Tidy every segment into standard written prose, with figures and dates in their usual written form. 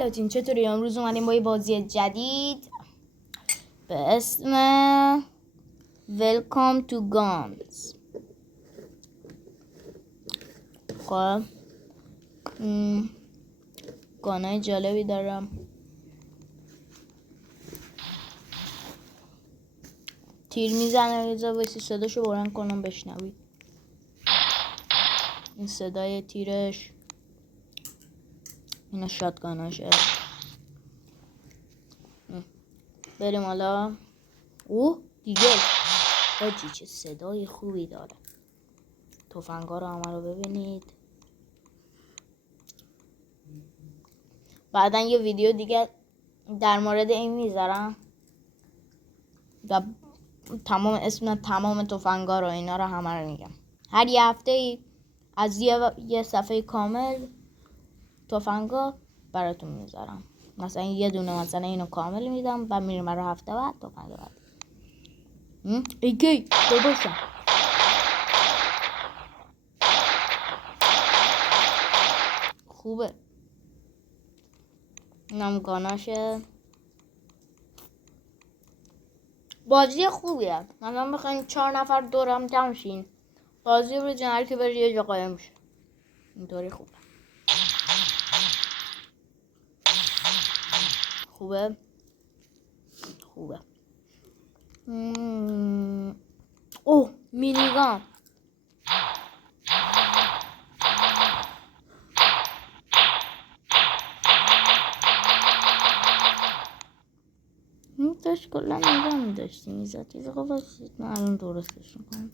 لاتین چطوری؟ امروز اومدیم با یه بازی جدید به اسم Welcome to Guns. خب گانای جالبی دارم. تیر میزنه. یه وایسی صداشو بلند کنم بشنوید. این صدای تیرش، اینا شاتگاناشه. بریم حالا. دیگه آجی چه صدای خوبی داره. تفنگا رو همه رو ببینید. بعدا یه ویدیو دیگه در مورد این میذارم و تمام تفنگا رو اینا رو همه رو میگم. هر یه هفته ای از یه صفحه کامل تفنگا براتون میذارم. مثلا یه دونه مثلا اینو کامل میدم و میریم برای هفته بعد تفنگ بعد. ایگی باشم. خوبه. اینم گاناشه. بازی خوبیه. مثلا بخواین 4 نفر دورم جمع شین، بازی رو جنر که بری یه جا قایم شه. اینطوری خوبه. خوبه. اوه مینیگان. داشت کلا نگاه میداشتی میزد یه دقیقه باشید. من الان درستش میکنم.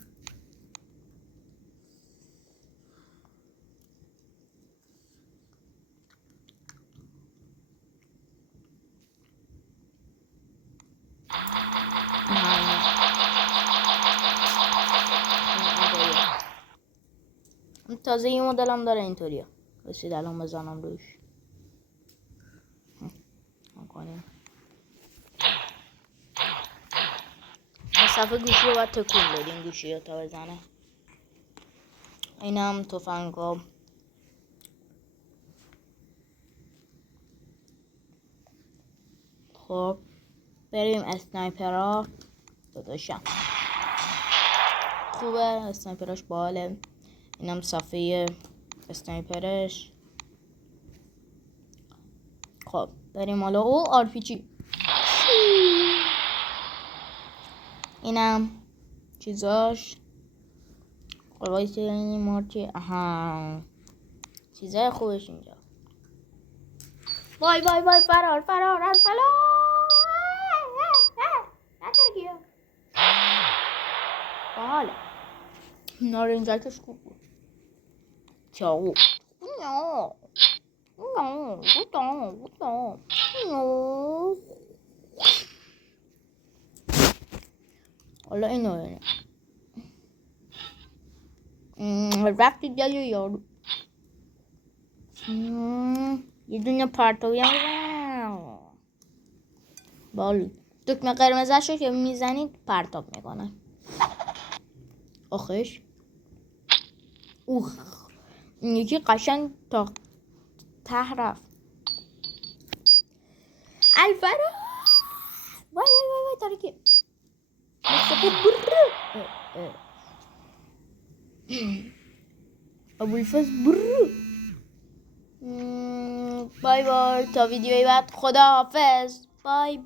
تازه این مدل هم داره اینطوریه. بسید الان بزنم روش کنیم. صفحه گوشی رو باید تکون بدیم گوشی رو تا بزنه. این هم تفنگا. خب بریم اسنایپرها. داداشم خوبه. اسنایپرش باله. اینم صفحه اسنایپرش. خب بریم حالا. آر پی جی. اینم چیزاش. قوایسی این مارچی. چیزای خوبش اینجا. وای فرار نترکیه. باحاله. نارنجکش خوب بود. چاقو. حالا اینو ببینیم. رفتی جلو یارو. یه دونه پرتویی هم بالو. دکمه قرمزش رو که میزنید پرتاب میکنه. آخش این یکی قشنگ تا ته رفت. الفرا وای تارکی ابوالفضل برو. بای تا ویدیوی بعد. خدا حافظ. بای